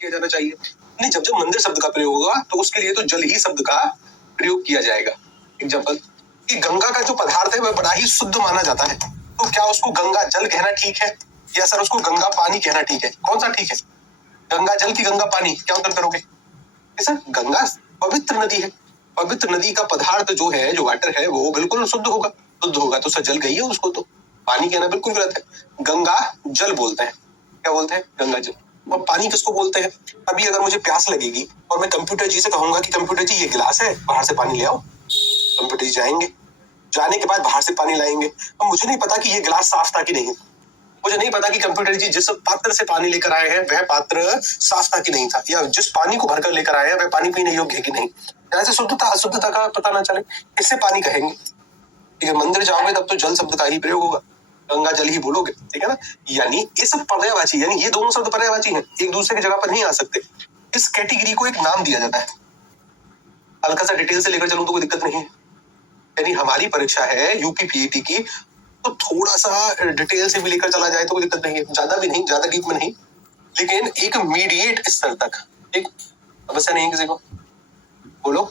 किया जाना चाहिए। नहीं, जब जब मंदिर शब्द का प्रयोग होगा तो उसके लिए तो जल ही शब्द का प्रयोग किया जाएगा। एग्जाम्पल कि गंगा का जो पदार्थ है वह बड़ा ही शुद्ध माना जाता है, तो क्या उसको गंगा जल कहना ठीक है या सर उसको गंगा पानी कहना ठीक है? कौन सा ठीक है, गंगा जल की गंगा पानी? क्या उत्तर करोगे? सर गंगा पवित्र नदी है, पवित्र नदी का पदार्थ जो है, जो वाटर है, वो बिल्कुल शुद्ध होगा। शुद्ध होगा तो सर जल गई है, उसको तो पानी कहना बिल्कुल गलत है। गंगा जल बोलते हैं। क्या बोलते हैं? गंगा जल। और पानी किसको बोलते हैं? अभी अगर मुझे प्यास लगेगी और मैं कंप्यूटर जी से कहूंगा कि कंप्यूटर जी ये गिलास है, बाहर से पानी ले आओ, कंप्यूटर जी जाएंगे, जाने के बाद बाहर से पानी लाएंगे। अब मुझे नहीं पता कि ये गिलास साफ था कि नहीं, मुझे नहीं पता कि कंप्यूटर जी जिस पात्र से पानी लेकर आए हैं वह पात्र साफ था कि नहीं था, या जिस पानी को भरकर लेकर आए हैं वह पानी पीने योग्य है कि नहीं। ऐसे शुद्धता अशुद्धता का पता ना चले, इससे पानी कहेंगे। ठीक है, मंदिर जाओगे तब तो जल शब्द का ही प्रयोग होगा, गंगा जल ही बोलोगे, ठीक है ना। यानी इस पर्यायवाची, यानी ये दोनों शब्द पर्यायवाची हैं, एक दूसरे की जगह पर नहीं आ सकते। इस कैटेगरी को एक नाम दिया जाता है। हल्का सा डिटेल से लेकर चलूं तो कोई दिक्कत नहीं है। यानी हमारी परीक्षा है यूपी पीईटी की, तो थोड़ा सा डिटेल से भी लेकर चला जाए तो कोई दिक्कत नहीं है, ज्यादा भी नहीं, ज्यादा डीप में नहीं, लेकिन एक मीडिएट स्तर तक, एक समस्या नहीं है किसी को, बोलो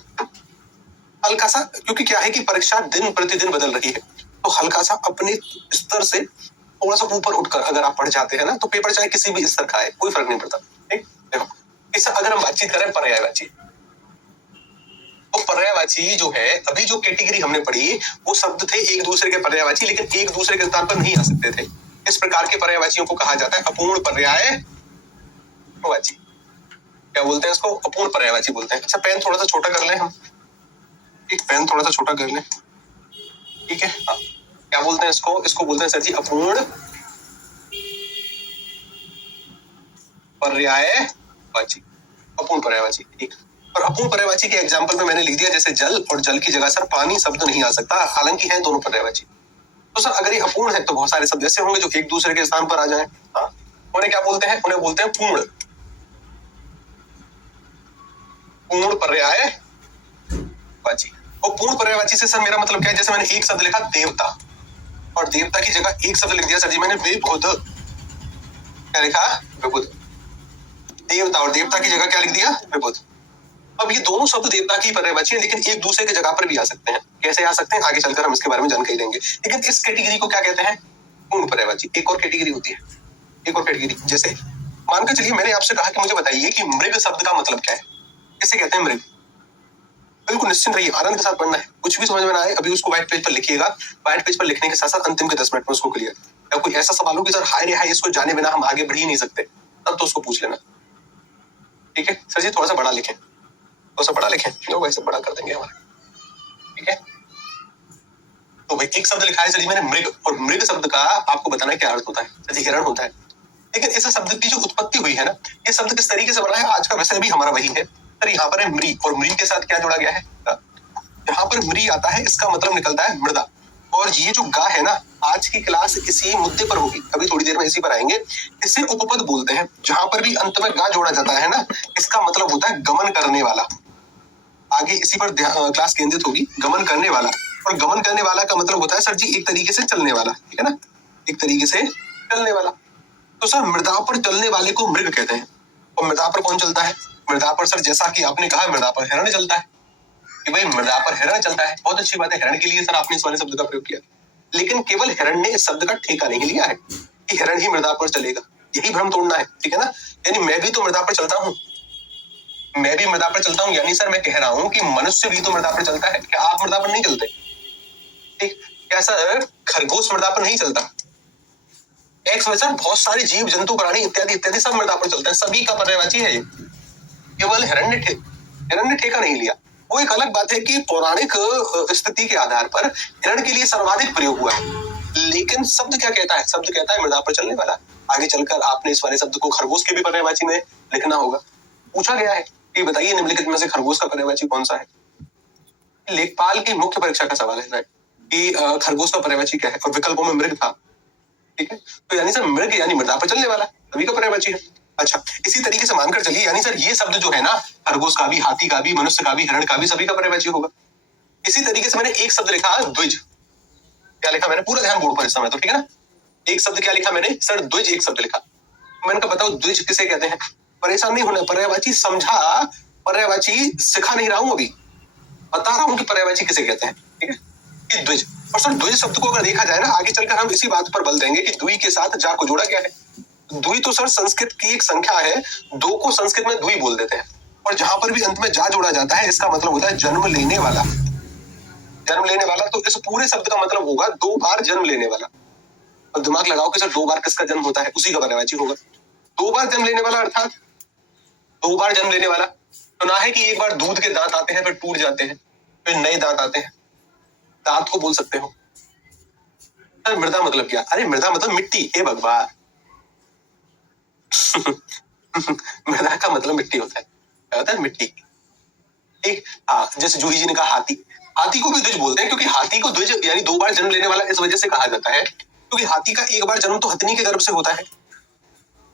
हल्का सा। क्योंकि क्या है कि परीक्षा दिन प्रतिदिन बदल रही है, तो हल्का सा अपने स्तर से थोड़ा सा ऊपर उठकर अगर आप पढ़ जाते हैं ना, तो पेपर चाहे किसी भी स्तर का है, कोई फर्क नहीं पड़ता। ठीक, देखो इस अगर हम बातचीत करें पर्यायवाची, तो पर्यायवाची जो है, अभी जो कैटेगरी हमने पढ़ी वो शब्द थे एक दूसरे के पर्यायवाची, लेकिन एक दूसरे के स्थान पर नहीं आ सकते थे। इस प्रकार के पर्यायवाचियों को कहा जाता है अपूर्ण पर्यायवाची। क्या बोलते हैं इसको? अपूर्ण पर्यायवाची बोलते हैं। अच्छा, पेन थोड़ा सा छोटा कर लें हम, एक पेन थोड़ा सा छोटा कर लें, ठीक है। हाँ, क्या बोलते हैं इसको? इसको बोलते हैं सर जी अपूर्ण पर्यायवाची, अपूर्ण पर्यायवाची। ठीक, और अपूर्ण पर्यायवाची के एग्जांपल में मैंने लिख दिया जैसे जल, और जल की जगह सर पानी शब्द नहीं आ सकता, हालांकि हैं दोनों पर्यायवाची। तो सर अगर ये अपूर्ण है तो बहुत सारे शब्द ऐसे होंगे जो एक दूसरे के स्थान पर आ जाएं। हाँ, उन्हें क्या बोलते हैं? उन्हें बोलते हैं पूर्ण पर्यायवाची। और पूर्ण पर्यायवाची से सर मेरा मतलब क्या है? जैसे मैंने एक शब्द लिखा देवता, और देवता की जगह एक शब्द लिख दिया सर जी मैंने विबुध। क्या लिखा? विबुध। देवता, और देवता की जगह क्या लिख दिया? विबुध। अब ये दोनों शब्द देवता की पर्यायवाची है, लेकिन एक दूसरे की जगह पर भी आ सकते हैं। कैसे आ सकते हैं आगे चलकर हम इसके बारे में जानकारी देंगे, लेकिन इस कैटेगरी को क्या कहते हैं? पूर्ण पर्यायवाची। एक और कैटेगरी होती है, एक और कैटेगरी, जैसे मानकर चलिए मैंने आपसे कहा कि मुझे बताइए कि मृग शब्द का मतलब क्या है, किसे कहते हैं मृग? बिल्कुल निश्चिंत रहिए, आनंद के साथ पढ़ना है। कुछ भी समझ में ना आए अभी उसको व्हाइट पेज पर लिखिएगा, व्हाइट पेज पर लिखने के साथ साथ अंतिम के 10 मिनट में उसको क्लियर। या कोई ऐसा सवाल हो कि सर हाय रे हाय इसको जाने बिना हम आगे बढ़ ही नहीं सकते, तब तो उसको पूछ लेना। ठीक है सर जी, थोड़ा सा बड़ा लिखें, थोड़ा सा बड़ा लिखें, जो वैसे बड़ा कर देंगे हमारा। ठीक है, तो भाई एक शब्द लिखा है सर जी मैंने मृग, और मृग शब्द का आपको बताना है क्या अर्थ होता है। सर जी हिरण होता है, लेकिन इस शब्द की जो उत्पत्ति हुई है ना, ये शब्द किस तरीके से बना है, आज का विषय भी हमारा वही है। सर यहाँ पर है मृ, और मृ के साथ क्या जोड़ा गया है? यहाँ पर मृ आता है, इसका मतलब निकलता है मृदा। और ये जो गा है ना, आज की क्लास इसी मुद्दे पर होगी, अभी थोड़ी देर में इसी पर आएंगे। इसे उपपद बोलते हैं, जहां पर भी अंत में गा जोड़ा जाता है ना, इसका मतलब होता है गमन करने वाला। आगे इसी पर क्लास केंद्रित होगी, गमन करने वाला। और गमन करने वाला का मतलब होता है सर जी एक तरीके से चलने वाला, ठीक है ना, एक तरीके से चलने वाला। तो सर मृदा पर चलने वाले को मृग कहते हैं। और मृदा पर कौन चलता है? मृदा पर सर जैसा कि आपने कहा मृदा पर हिरण चलता है, कि भाई मृदा पर हिरण चलता है, बहुत अच्छी बात है। हिरण के लिए सर आपने इस वाले शब्द का प्रयोग किया, लेकिन केवल हिरण ने इस शब्द का ठेका नहीं लिया है कि हिरण ही मृदा पर चलेगा, यही भ्रम तोड़ना है, ठीक है ना। यानी मैं भी तो मृदा पर चलता हूँ, मैं भी मृदा पर चलता हूँ, यानी सर मैं कह रहा हूँ कि मनुष्य भी तो मृदा पर चलता है। क्या आप मृदा पर नहीं चलते? ठीक, क्या सर खरगोश मृदा पर नहीं चलता? एक समय सर बहुत सारे जीव जंतु प्राणी इत्यादि इत्यादि सब मृदा पर चलते हैं, सभी का पर्यायवाची है ये। केवल हिरण ने ठेका नहीं लिया। वो एक अलग बात है कि पौराणिक स्थिति के आधार पर हिरण के लिए सर्वाधिक प्रयोग हुआ है, लेकिन शब्द क्या कहता है? शब्द कहता है मृदा पर चलने वाला। आगे चलकर आपने इस वाले शब्द को खरगोश के भी पर्यायवाची में लिखना होगा। पूछा गया है कि बताइए निम्नलिखित में से खरगोश का पर्यायवाची कौन सा है? लेखपाल की मुख्य परीक्षा का सवाल है कि खरगोश का पर्यायवाची क्या है, और विकल्पों में मृग था। ठीक है, तो यानी सर मृग यानी मृदा पर चलने वाला, सभी का पर्यायवाची है। अच्छा, इसी तरीके से मानकर चलिए, यानी सर ये शब्द जो है ना, खरगोश का भी, हाथी का भी, मनुष्य का भी, हिरण का भी, सभी का पर्यायवाची होगा। इसी तरीके से मैंने एक शब्द लिखा द्विज। क्या लिखा मैंने? पूरा ध्यान बोर्ड पर इस समय, तो ठीक है ना। एक शब्द क्या लिखा मैंने? सर द्विज एक शब्द लिखा। मैंने कहा बताओ द्विज किसे कहते हैं? परेशान नहीं होना, पर्यायवाची समझा, पर्यायवाची सिखा नहीं रहा हूं, अभी बता रहा हूं कि पर्यायवाची किसे कहते हैं, ठीक है। कि द्विज, और सर द्विज शब्द को अगर देखा जाए ना, आगे चलकर हम इसी बात पर बल देंगे कि द्वि के साथ जा को जोड़ा गया है। द्वि तो सर संस्कृत की एक संख्या है, दो को संस्कृत में द्वि बोल देते हैं, और जहां पर भी अंत में जा जोड़ा जाता है इसका मतलब होता है जन्म लेने वाला। जन्म लेने वाला, तो इस पूरे शब्द का मतलब होगा 2 बार जन्म लेने वाला। और दिमाग लगाओ कि सर 2 बार किसका जन्म होता है, उसी का पर्यायवाची होगा। 2 बार जन्म लेने वाला अर्थात 2 बार जन्म लेने वाला, तो ना है कि एक बार दूध के दांत आते हैं फिर टूट जाते हैं, फिर नए दांत आते हैं, दांत को बोल सकते हो। सर मृदा मतलब क्या? अरे मृदा मतलब मिट्टी, हे भगवान। मृदा का मतलब मिट्टी होता है, क्या होता है? मिट्टी। ठीक, हाँ, जैसे जूही जी ने कहा हाथी, हाथी को भी द्विज बोलते हैं, क्योंकि हाथी को द्विज यानी 2 बार जन्म लेने वाला इस वजह से कहा जाता है क्योंकि हाथी का एक बार जन्म तो हथनी के गर्भ से होता है,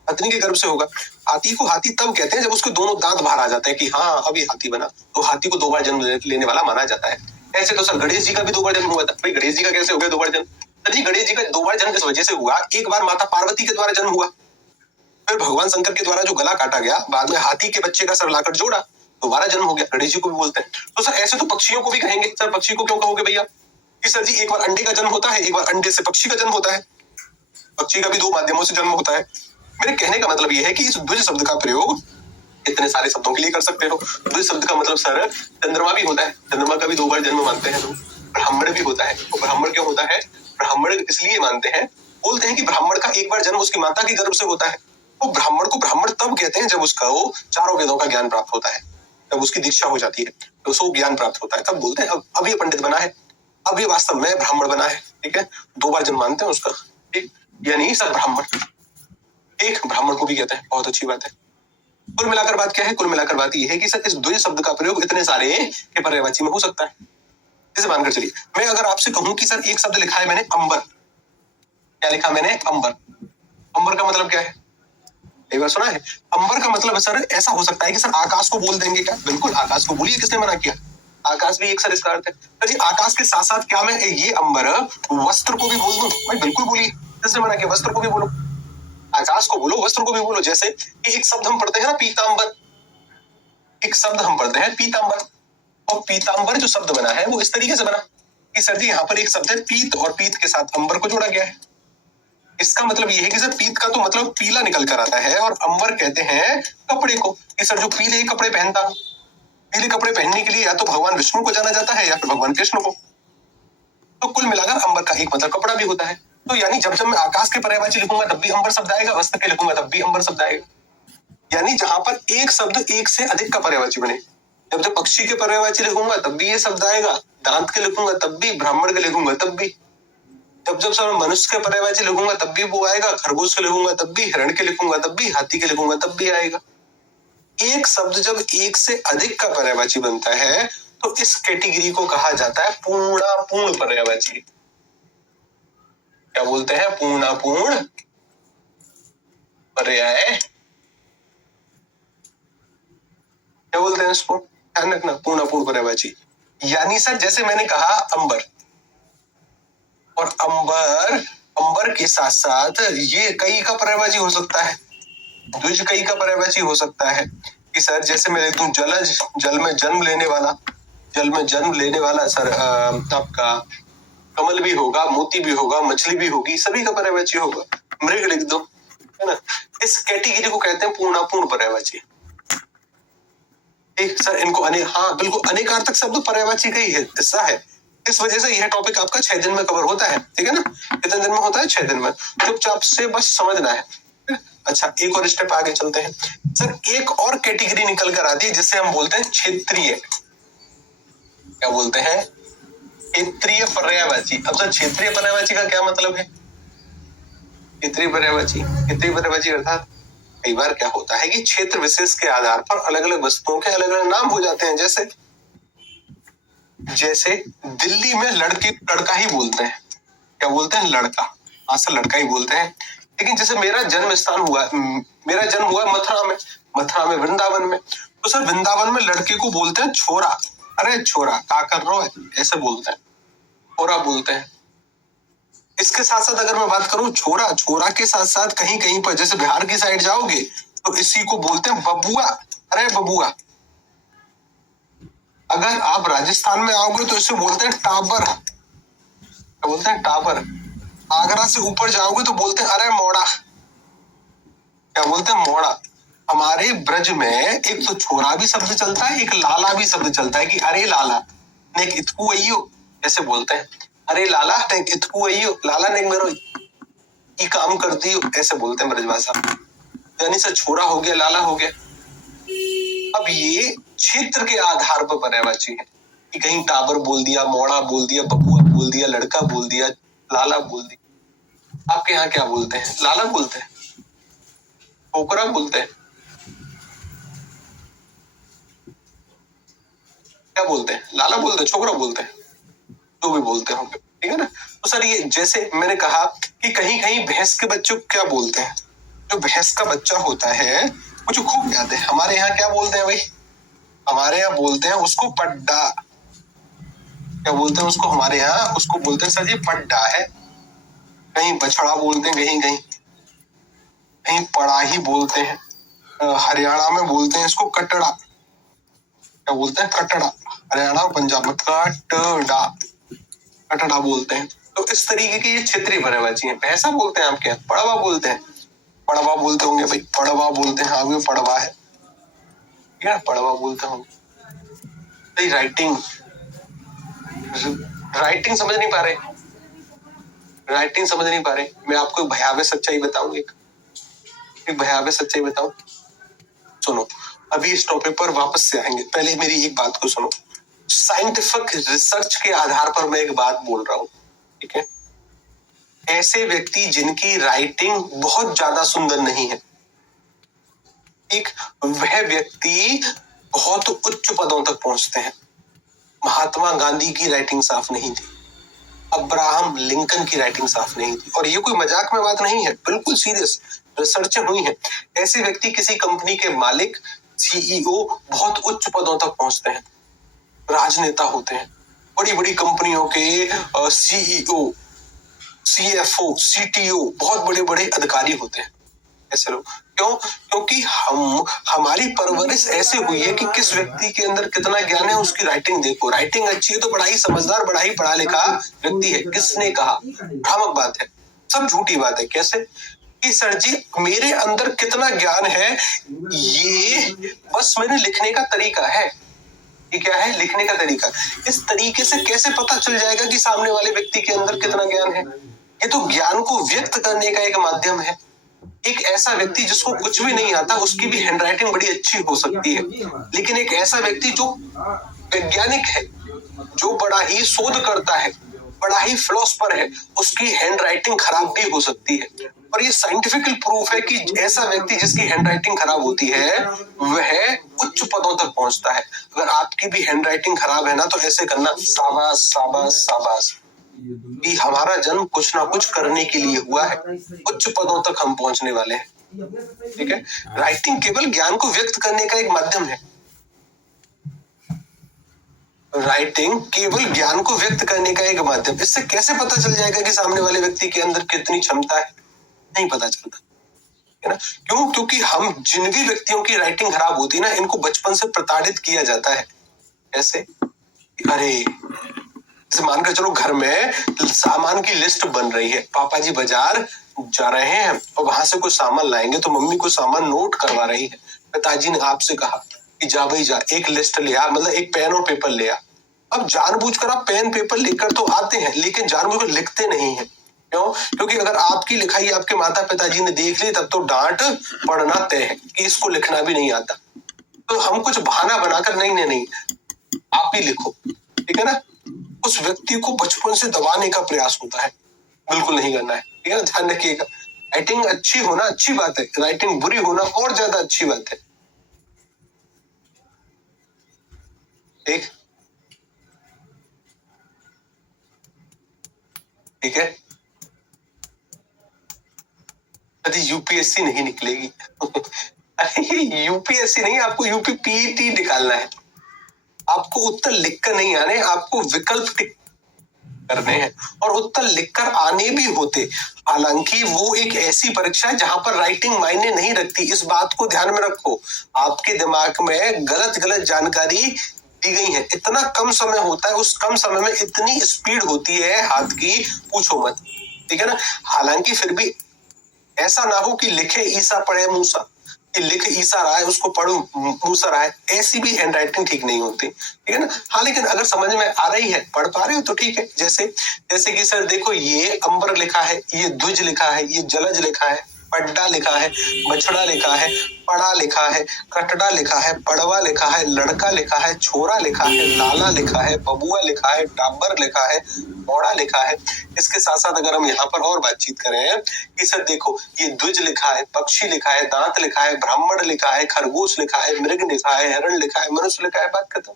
हथनी के गर्भ से होगा। हाथी को हाथी तब कहते हैं जब उसके दोनों दांत बाहर आ जाते हैं कि हाँ अब ये हाथी बना, तो हाथी को 2 बार जन्म लेने वाला माना जाता है। ऐसे तो सर गणेश जी का भी 2 बार जन्म हुआ था। भाई गणेश जी का कैसे हो गया 2 बार जन्म? सर जी गणेश जी का 2 बार जन्म इस वजह से हुआ, एक बार माता पार्वती के द्वारा जन्म हुआ, फिर भगवान शंकर के द्वारा जो गला काटा गया, बाद में हाथी के बच्चे का सर लाकर जोड़ा, दोबारा जन्म हो गया। गणेश जी को भी बोलते हैं। तो सर ऐसे तो पक्षियों को भी कहेंगे। सर पक्षी को क्यों कहोगे भैया? कि सर जी एक बार अंडे का जन्म होता है, एक बार अंडे से पक्षी का जन्म होता है, पक्षी का भी 2 माध्यमों से जन्म होता है। मेरे कहने का मतलब यह है कि इस द्विज शब्द का प्रयोग इतने सारे शब्दों के लिए कर सकते हो। द्विज शब्द का मतलब सर चंद्रमा भी होता है, चंद्रमा का भी 2 बार जन्म मानते हैं लोग। ब्राह्मण भी होता है, तो ब्राह्मण क्यों होता है? ब्राह्मण इसलिए मानते हैं, बोलते हैं कि ब्राह्मण का एक बार जन्म उसकी माता के गर्भ से होता है। वो ब्राह्मण को ब्राह्मण तब कहते हैं जब उसका वो 4 वेदों का ज्ञान प्राप्त होता है, जब उसकी दीक्षा हो जाती है तो उसको ज्ञान प्राप्त होता है, तब बोलते हैं अब ये पंडित बना है, अब ये वास्तव में ब्राह्मण बना है। ठीक है, 2 बार जन्म मानते हैं उसका। ठीक, यानी सब ब्राह्मण, एक ब्राह्मण को भी कहते हैं। बहुत अच्छी बात है। कुल मिलाकर बात क्या है? कुल मिलाकर बात यह है कि सर इस द्विज शब्द का प्रयोग इतने सारे के पर्यायवाची में हो सकता है। जैसे मानकर चलिए मैं अगर आपसे कहूं कि सर एक शब्द लिखा है मैंने अंबर, क्या लिखा मैंने? अंबर। अंबर का मतलब क्या है? एक बार सुना है? अंबर का मतलब सर ऐसा हो सकता है कि सर आकाश को बोल देंगे क्या? बिल्कुल आकाश को बोलिए, किसने मना किया? आकाश भी एक सर इसका अर्थ है। सर जी आकाश के साथ साथ क्या मैं ये अंबर वस्त्र को भी बोल दूं? भाई बिल्कुल बोलिए, किसने मना किया? वस्त्र को भी बोलो, आकाश को बोलो, वस्त्र को भी बोलो। जैसे एक शब्द हम पढ़ते हैं ना पीतांबर, एक शब्द हम पढ़ते हैं पीतांबर, और पीतांबर जो शब्द बना है वो इस तरीके से बना कि सर जी यहाँ पर एक शब्द है पीत, और पीत के साथ अंबर को जोड़ा गया है। इसका मतलब ये है कि सर पीत का तो मतलब पीला निकल कर आता है, और अंबर कहते हैं कपड़े को, कि सर जो पीले कपड़े पहनता हो। पीले कपड़े पहनने के लिए या तो भगवान विष्णु को जाना जाता है या फिर भगवान कृष्ण को। तो कुल मिलाकर अंबर का एक मतलब कपड़ा भी होता है। तो यानी जब जब मैं आकाश के पर्यायवाची लिखूंगा तब भी अंबर शब्द आएगा, वस्त्र के लिखूंगा तब भी अंबर शब्द आएगा। यानी जहां पर एक शब्द एक से अधिक का पर्यायवाची बने, जब जब पक्षी के पर्यायवाची लिखूंगा तब भी ये शब्द आएगा, दांत के लिखूंगा तब भी, ब्राह्मण के लिखूंगा तब भी, जब जब सर मनुष्य के पर्यायवाची लिखूंगा तब भी वो आएगा, खरगोश के लिखूंगा तब भी, हिरण के लिखूंगा तब भी, हाथी के लिखूंगा तब भी आएगा। एक शब्द जब एक से अधिक का पर्यायवाची बनता है तो इस कैटेगरी को कहा जाता है पूर्णापूर्ण पर्यायवाची। क्या बोलते हैं? पूर्णापूर्ण पर्याय, क्या बोलते हैं इसको? ध्यान रखना, पूर्णापूर्ण पर्यायवाची। यानी सर जैसे मैंने कहा अंबर, और अंबर, अंबर के साथ साथ ये कई का पर्यायवाची हो सकता है, द्विज कई का पर्यायवाची हो सकता है। कि सर जैसे मैं लिख दूं जलज, जल में जन्म लेने वाला, जल में जन्म लेने वाला सर आपका कमल भी होगा, मोती भी होगा, मछली भी होगी, सभी का पर्यायवाची होगा। मृग लिख दो, है ना? इस कैटेगरी को कहते हैं पूर्णापूर्ण पर्यायवाची। एक सर इनको हाँ बिल्कुल अनेकार्थक शब्द पर्यायवाची का ही हिस्सा है। इस वजह से यह टॉपिक आपका 6 दिन में कवर होता है। ठीक है ना? कितने दिन में होता है? 6 दिन में। चुपचाप से बस समझना है। अच्छा एक और स्टेप आगे चलते हैं। सर एक और कैटेगरी निकल कर आती है जिससे हम बोलते हैं क्षेत्रीय। क्या बोलते हैं? क्षेत्रीय पर्यायवाची। अब सर क्षेत्रीय पर्यायवाची का क्या मतलब है? क्षेत्रीय पर्यायवाची अर्थात कई बार क्या होता है कि क्षेत्र विशेष के आधार पर अलग अलग वस्तुओं के अलग अलग नाम हो जाते हैं। जैसे दिल्ली में लड़का ही बोलते हैं। क्या बोलते हैं? लड़का। असल लड़का ही बोलते हैं। लेकिन जैसे मेरा जन्म हुआ मथुरा में, वृंदावन में, तो सर वृंदावन में लड़के को बोलते हैं छोरा। अरे छोरा क्या कर रहे हो, ऐसे बोलते हैं, छोरा बोलते हैं। इसके साथ साथ अगर मैं बात करूं छोरा के साथ साथ कहीं कहीं पर जैसे बिहार की साइड जाओगे तो इसी को बोलते हैं बबुआ। अरे बबुआ। अगर आप राजस्थान में आओगे तो इसे बोलते हैं टाबर। क्या बोलते हैं? टाबर। आगरा से ऊपर जाओगे तो बोलते हैं अरे मोड़ा। क्या बोलते हैं? मोड़ा। हमारे ब्रज में एक तो छोरा भी शब्द चलता है, एक लाला भी शब्द चलता है कि अरे लाला ने इतकू अयो, ऐसे बोलते हैं। अरे लाला ने इतकू अयो, लाला ने मेरो ये काम कर दियो, ऐसे बोलते हैं ब्रजभाषा। यानी से छोरा हो गया, लाला हो गया। अब ये क्षेत्र के आधार पर पर्यायवाची है कि कहीं टाबर बोल दिया, मोड़ा बोल दिया, बबुआ बोल दिया, लड़का बोल दिया, लाला बोल दिया। आपके यहाँ क्या बोलते हैं? लाला बोलते हैं, छोकरा बोलते हैं, क्या बोलते हैं? लाला बोलते हैं, छोकरा बोलते हैं, जो भी बोलते होंगे, ठीक है ना। तो सर ये जैसे मैंने कहा कि कहीं कहीं भैंस के बच्चों को क्या बोलते हैं? जो भैंस का बच्चा होता है मुझे खूब याद है, हमारे यहाँ क्या बोलते हैं भाई? हमारे यहाँ बोलते हैं उसको पड्डा। क्या बोलते हैं उसको? हमारे यहाँ उसको बोलते हैं सर जी पड्डा है। कहीं बछड़ा बोलते हैं, कहीं कहीं कहीं पड़ाही बोलते हैं। हरियाणा में बोलते हैं इसको कटड़ा। क्या बोलते हैं? कटड़ा। हरियाणा और पंजाब में कटड़ा, कटड़ा बोलते हैं। तो इस तरीके की ये क्षेत्रीय पर्यायवाची है। भैंसा बोलते हैं आपके यहाँ, पड़वा बोलते हैं, पड़वा बोलते होंगे भाई, पड़वा बोलते हैं। हाँ वो पड़वा है, क्या पड़वा बोलते होंगे। राइटिंग, राइटिंग समझ नहीं पा रहे, राइटिंग समझ नहीं पा रहे। मैं आपको एक भयावह सच्चाई बताऊं, एक भयावह सच्चाई बताऊं। सुनो, अभी इस टॉपिक पर वापस से आएंगे, पहले मेरी एक बात को सुनो। साइंटिफिक रिसर्च के आधार पर मैं एक बात बोल रहा हूं, ठीक है। ऐसे व्यक्ति जिनकी राइटिंग बहुत ज्यादा सुंदर नहीं है, एक वह व्यक्ति बहुत उच्च पदों तक पहुंचते हैं। महात्मा गांधी की राइटिंग साफ नहीं थी, अब्राहम लिंकन की राइटिंग साफ नहीं थी, और ये कोई मजाक में बात नहीं है, बिल्कुल सीरियस रिसर्च हुई है। ऐसे व्यक्ति किसी कंपनी के मालिक, सीईओ, बहुत उच्च पदों तक पहुंचते हैं, राजनेता होते हैं, बड़ी बड़ी कंपनियों के सीईओ, सीएफओ, सीटीओ, बहुत बड़े बड़े अधिकारी होते हैं ऐसे लोग। क्यों? क्योंकि हमारी परवरिश ऐसे हुई है कि किस व्यक्ति के अंदर कितना ज्ञान है उसकी राइटिंग देखो। राइटिंग अच्छी है तो बड़ा ही समझदार, बड़ा ही पढ़ा लिखा व्यक्ति है। किसने कहा? भ्रामक बात है, सब झूठी बात है। कैसे कि सर जी मेरे अंदर कितना ज्ञान है, ये बस मेरे लिखने का तरीका है। ये क्या है? लिखने का तरीका। इस तरीके से कैसे पता चल जाएगा कि सामने वाले व्यक्ति के अंदर कितना ज्ञान है? ये तो ज्ञान को व्यक्त करने का एक माध्यम है। एक ऐसा व्यक्ति जिसको कुछ भी नहीं आता, उसकी भी हैंडराइटिंग बड़ी अच्छी हो सकती है, लेकिन एक ऐसा व्यक्ति जो वैज्ञानिक है, जो बड़ा ही शोध करता है, बड़ा ही फिलोसफर है, उसकी हैंडराइटिंग खराब भी हो सकती है। और ये साइंटिफिकल प्रूफ है कि ऐसा व्यक्ति जिसकी हैंडराइटिंग खराब होती है वह उच्च पदों तक पहुंचता है। अगर आपकी भी हैंडराइटिंग खराब है ना, तो ऐसे करना, शाबाश शाबाश शाबाश, कि हमारा जन्म कुछ ना कुछ करने के लिए हुआ है, उच्च पदों तक हम पहुंचने वाले हैं, ठीक है। राइटिंग केवल ज्ञान को व्यक्त करने का एक माध्यम है। राइटिंग केवल ज्ञान को व्यक्त करने का एक माध्यम। इससे कैसे पता चल जाएगा कि सामने वाले व्यक्ति के अंदर कितनी क्षमता है? नहीं पता चलता, है ना। क्यों? क्योंकि हम जिन भी व्यक्तियों की राइटिंग खराब होती है ना, इनको बचपन से प्रताड़ित किया जाता है। कैसे? अरे मानकर चलो घर में सामान की लिस्ट बन रही है, पापा जी बाजार जा रहे हैं और वहां से कुछ सामान लाएंगे, तो मम्मी को सामान नोट करवा रही है। पिताजी ने आपसे कहा कि जा भाई जा, एक लिस्ट ले आ, मतलब एक पेन और पेपर ले आ। अब जानबूझकर आप पेन पेपर लेकर तो आते हैं, लेकिन जानबूझकर लिखते नहीं है। क्यों? क्योंकि अगर आपकी लिखाई आपके माता पिताजी ने देख ली, तब तो डांट पड़ना तय है कि इसको लिखना भी नहीं आता। तो हम कुछ बहाना बनाकर नहीं, आप ही लिखो, ठीक है ना। उस व्यक्ति को बचपन से दबाने का प्रयास होता है, बिल्कुल नहीं करना है, ठीक है ना। ध्यान रखिएगा, राइटिंग अच्छी होना अच्छी बात है, राइटिंग बुरी होना और ज्यादा अच्छी बात है, ठीक है। यदि यूपीएससी नहीं निकलेगी अरे यूपीएससी नहीं, आपको यूपीपीटी निकालना है। आपको उत्तर लिखकर नहीं आने, आपको विकल्प करने हैं और उत्तर लिखकर आने भी होते। हालांकि वो एक ऐसी परीक्षा है जहां पर राइटिंग मायने नहीं रखती। इस बात को ध्यान में रखो, आपके दिमाग में गलत गलत जानकारी दी गई है। इतना कम समय होता है, उस कम समय में इतनी स्पीड होती है हाथ की, पूछो मत। ठीक है ना। हालांकि फिर भी ऐसा ना हो कि लिखे ईसा पढ़े मूसा, कि लिखे ईसा रहा है उसको पढ़ू मूसा रहा है, ऐसी भी हैंड राइटिंग ठीक नहीं होती। ठीक है ना। हाँ, लेकिन अगर समझ में आ रही है, पढ़ पा रहे हो तो ठीक है। जैसे जैसे कि सर देखो, ये अंबर लिखा है, ये ध्वज लिखा है, ये जलज लिखा है, पड्डा लिखा है, बछड़ा लिखा है, पड़ा लिखा है, कटड़ा लिखा है, पड़वा लिखा है, लड़का लिखा है, छोरा लिखा है, लाला लिखा है, बबुआ लिखा है, टाबर लिखा है, मोड़ा लिखा है। इसके साथ साथ अगर हम यहाँ पर और बातचीत करें कि सर देखो, ये ध्वज लिखा है, पक्षी लिखा है, दांत लिखा है, ब्राह्मण लिखा है, खरगोश लिखा है, मृग लिखा है, हिरण लिखा है, मनुष्य लिखा है, बात खत्म।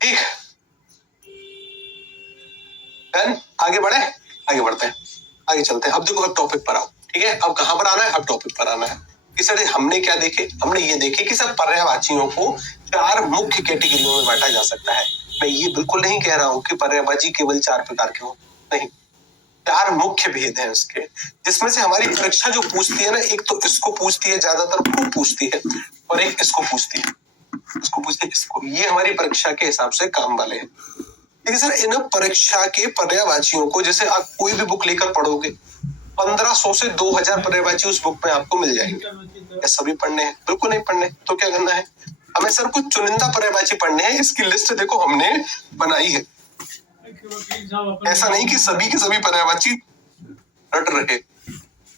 ठीक, डन। आगे बढ़े, आगे बढ़ते हैं, आगे चलते हैं। अब देखो, अब टॉपिक पर आओ। ठीक है, अब कहां पर आना है? अब टॉपिक पर आना है कि सर हमने क्या देखे? हमने ये देखे कि सब पर्यायवाचियों को 4 मुख्य कैटेगरियों में बांटा जा सकता है। मैं ये बिल्कुल नहीं कह रहा हूं कि पर्यायवाची केवल 4 प्रकार के हो, नहीं। 4 मुख्य भेद हैं उसके, जिसमें से हमारी परीक्षा जो पूछती है ना, एक तो इसको पूछती है, ज्यादातर खूब पूछती है, और एक इसको पूछती है, इसको पूछती है, इसको। ये हमारी परीक्षा के हिसाब से काम वाले हैं। लेकिन सर इन परीक्षा के पर्यायवाचियों को, जैसे आप कोई भी बुक लेकर पढ़ोगे, 1500 से 2000 पर्यायवाची उस बुक में आपको मिल जाएंगे। क्या सभी पढ़ने हैं? बिल्कुल नहीं पढ़ने। तो क्या करना है? हमें सर कुछ चुनिंदा पर्यायवाची पढ़ने हैं। इसकी लिस्ट देखो हमने बनाई है। ऐसा नहीं कि सभी के सभी पर्यायवाची रट रहे,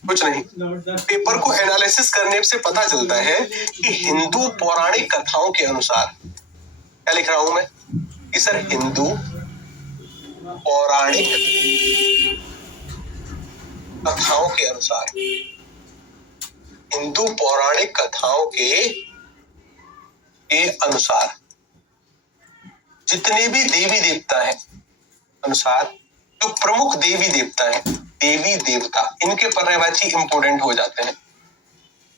कुछ नहीं। पेपर को एनालिसिस करने से पता चलता है कि हिंदू पौराणिक कथाओं के अनुसार, क्या लिख रहा हूं मैं कि सर हिंदू पौराणिक कथाओं के अनुसार, हिंदू पौराणिक कथाओं के अनुसार जितने भी देवी देवता हैं अनुसार, जो प्रमुख देवी देवता हैं, देवी देवता, इनके पर्यायवाची इंपोर्टेंट हो जाते हैं।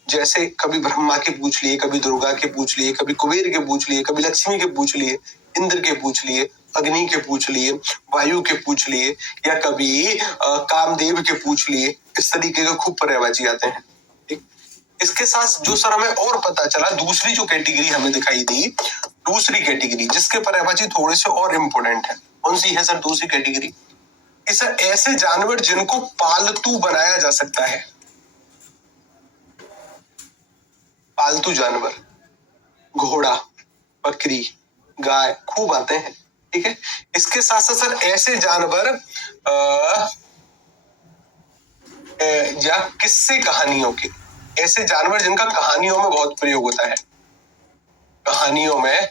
जैसे कभी ब्रह्मा के पूछ लिए, कभी दुर्गा के पूछ लिए, कभी कुबेर के पूछ लिए, कभी लक्ष्मी के पूछ लिए, इंद्र के पूछ लिए, अग्नि के पूछ लिए, वायु के पूछ लिए, या कभी कामदेव के पूछ लिए। इस तरीके के खूब पर्यायवाची आते हैं। ठीक? इसके साथ जो सर हमें और पता चला, दूसरी जो कैटेगरी हमें दिखाई दी, दूसरी कैटेगरी जिसके पर्यायवाची थोड़े से और इम्पोर्टेंट है, कौन सी है सर दूसरी कैटेगरी? सर ऐसे जानवर जिनको पालतू बनाया जा सकता है, पालतू जानवर, घोड़ा, बकरी, गाय, खूब आते हैं। ठीक है। इसके साथ साथ सर ऐसे जानवर या किस्से कहानियों के, ऐसे जानवर जिनका कहानियों में बहुत प्रयोग होता है, कहानियों में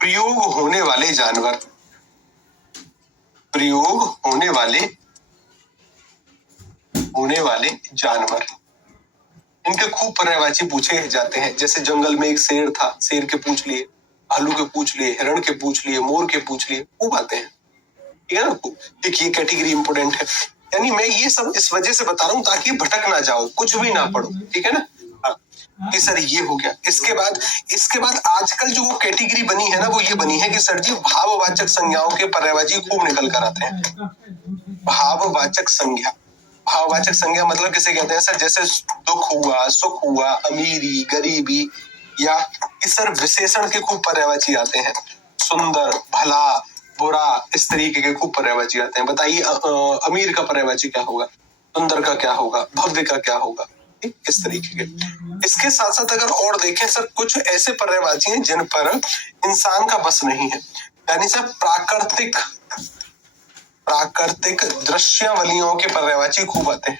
प्रयोग होने वाले जानवर, प्रयोग होने वाले जानवर, इनके खूब पर्यायवाची पूछे जाते हैं। जैसे जंगल में एक शेर था, शेर के पूछ लिए, भालू के पूछ लिए, हिरण के पूछ लिए, मोर के पूछ लिए, खूब आते हैं। ठीक है ना। एक ये कैटेगरी इंपोर्टेंट है। यानी मैं ये सब इस वजह से बता रहा हूं ताकि भटक ना जाओ, कुछ भी ना पढ़ो। ठीक है ना। कि सर ये हो गया। इसके बाद आजकल जो वो कैटेगरी बनी है ना, वो ये बनी है कि सर जी भाववाचक संज्ञाओं के पर्यायवाची खूब निकल कर आते हैं। भाववाचक संज्ञा, भाववाचक संज्ञा मतलब किसे कहते हैं सर? जैसे दुख हुआ, सुख हुआ, अमीरी, गरीबी, या इस सर विशेषण के खूब पर्यायवाची आते हैं। सुंदर, भला, बुरा, इस तरीके के खूब पर्यायवाची आते हैं। बताइए अमीर का पर्यायवाची क्या होगा, सुंदर का क्या होगा, भव्य का क्या होगा, इस तरीके के। इसके साथ साथ अगर और देखें सर, कुछ ऐसे पर्यायवाची हैं जिन पर इंसान का बस नहीं है। यानी सर प्राकृतिक दृश्यावलियों के पर्यायवाची खूब आते हैं।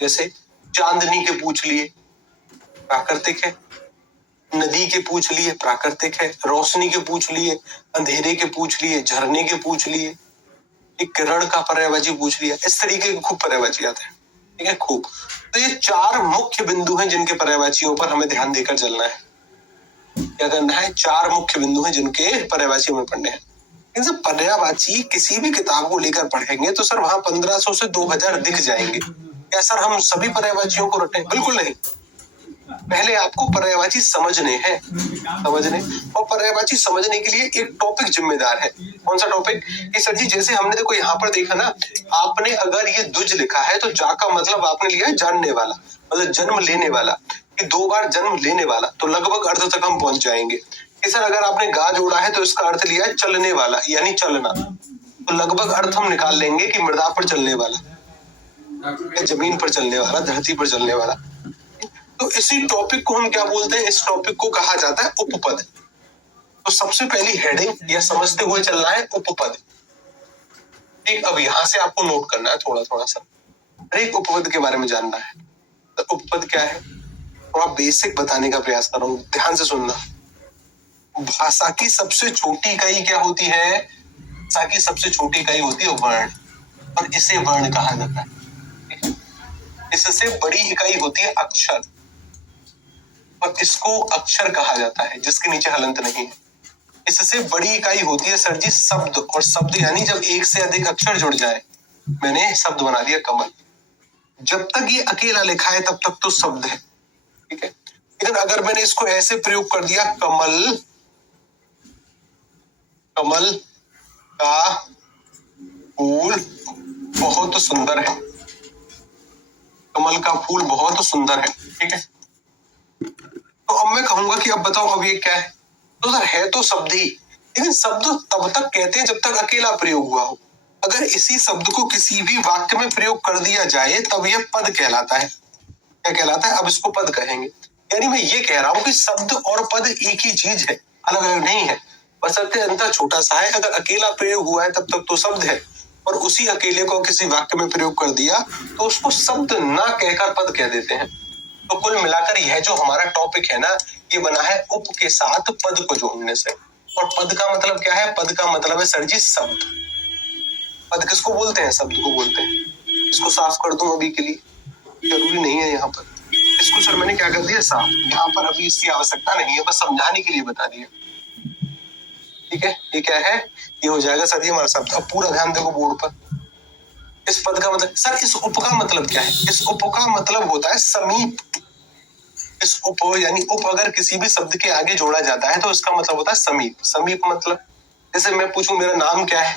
जैसे चांदनी के पूछ लिए, प्राकृतिक है। नदी के पूछ लिए, प्राकृतिक है। रोशनी के पूछ लिए, अंधेरे के पूछ लिए, झरने के पूछ लिए, एक किरण का पर्यायवाची पूछ लिया। इस तरीके के खूब पर्यायवाची आते हैं। ठीक है, खूब। तो ये 4 मुख्य बिंदु हैं जिनके पर्यायवाचियों पर हमें ध्यान देकर चलना है। क्या करना है? 4 मुख्य बिंदु हैं जिनके पर्यायवाची हमें पढ़ने हैं। इनसे पर्यायवाची किसी भी किताब को लेकर पढ़ेंगे तो सर वहां 1500 से 2000 दिख जाएंगे। क्या सर हम सभी पर्यायवाचियों को रटें? बिल्कुल नहीं। पहले आपको पर्यायवाची समझने हैं, और पर्यायवाची समझने के लिए एक टॉपिक जिम्मेदार है। कौन सा टॉपिक? कि सर जी जैसे हमने देखो यहाँ पर देखा ना, आपने अगर ये दुज लिखा है तो जा का मतलब आपने लिया है जानने वाला, मतलब जन्म लेने वाला, कि 2 बार जन्म लेने वाला, तो लगभग अर्थ तक हम पहुंच जाएंगे। कि सर अगर आपने गा जोड़ा है तो इसका अर्थ लिया है चलने वाला, यानी चलना, तो लगभग अर्थ हम निकाल लेंगे कि मृदा पर चलने वाला, जमीन पर चलने वाला, धरती पर चलने वाला। तो इसी टॉपिक को हम क्या बोलते हैं? इस टॉपिक को कहा जाता है उपपद। तो सबसे पहली हेडिंग या समझते हुए चलना है उपपद। ठीक, अब यहां से आपको नोट करना है थोड़ा थोड़ा सा, एक उपपद के बारे में जानना है। तो उपपद क्या है थोड़ा बेसिक बताने का प्रयास कर रहा हूं, ध्यान से सुनना। भाषा की सबसे छोटी इकाई क्या होती है? भाषा की सबसे छोटी इकाई होती है वर्ण, और इसे वर्ण कहा जाता है। इससे बड़ी इकाई होती है अक्षर, और इसको अक्षर कहा जाता है, जिसके नीचे हलंत नहीं है। इससे बड़ी इकाई होती है सर जी शब्द, और शब्द यानी जब एक से अधिक अक्षर जुड़ जाए। मैंने शब्द बना दिया कमल। जब तक ये अकेला लिखा है तब तक तो शब्द है, ठीक है। लेकिन अगर मैंने इसको ऐसे प्रयोग कर दिया, कमल, कमल का फूल बहुत सुंदर है, कमल का फूल बहुत सुंदर है, ठीक है। तो अब मैं कहूंगा कि अब बताओ अब ये क्या है? तो सर है तो शब्द ही, लेकिन शब्द तब तक कहते हैं जब तक अकेला प्रयोग हुआ हो। अगर इसी शब्द को किसी भी वाक्य में प्रयोग कर दिया जाए तब यह पद कहलाता है। क्या कहलाता है? अब इसको पद कहेंगे। यानी मैं ये कह रहा हूं कि शब्द और पद एक ही चीज है, अलग अलग नहीं है, बशर्ते अंतर छोटा सा है। अगर अकेला प्रयोग हुआ है तब तक तो शब्द है, और उसी अकेले को किसी वाक्य में प्रयोग कर दिया तो उसको शब्द ना कहकर पद कह देते हैं। तो कुल मिलाकर यह जो हमारा टॉपिक है ना, ये बना है उप के साथ पद को जोड़ने से। और पद का मतलब क्या है? पद का मतलब है सर जी शब्द। पद किसको बोलते हैं? शब्द को बोलते हैं। इसको साफ कर दूं अभी के लिए, जरूरी नहीं है यहाँ पर। इसको सर मैंने क्या कर दिया साफ, यहाँ पर अभी इसकी आवश्यकता नहीं है, बस समझाने के लिए बता दिया, ठीक है। ये क्या है? ये हो जाएगा सर जी हमारा शब्द। अब पूरा ध्यान देखो बोर्ड पर। इस पद का मतलब सर, इस उप का मतलब क्या है? इस उप का मतलब होता है समीप। इस उप यानी उप अगर किसी भी शब्द के आगे जोड़ा जाता है तो इसका मतलब होता है समीप। समीप मतलब जैसे मैं पूछूं मेरा नाम क्या है,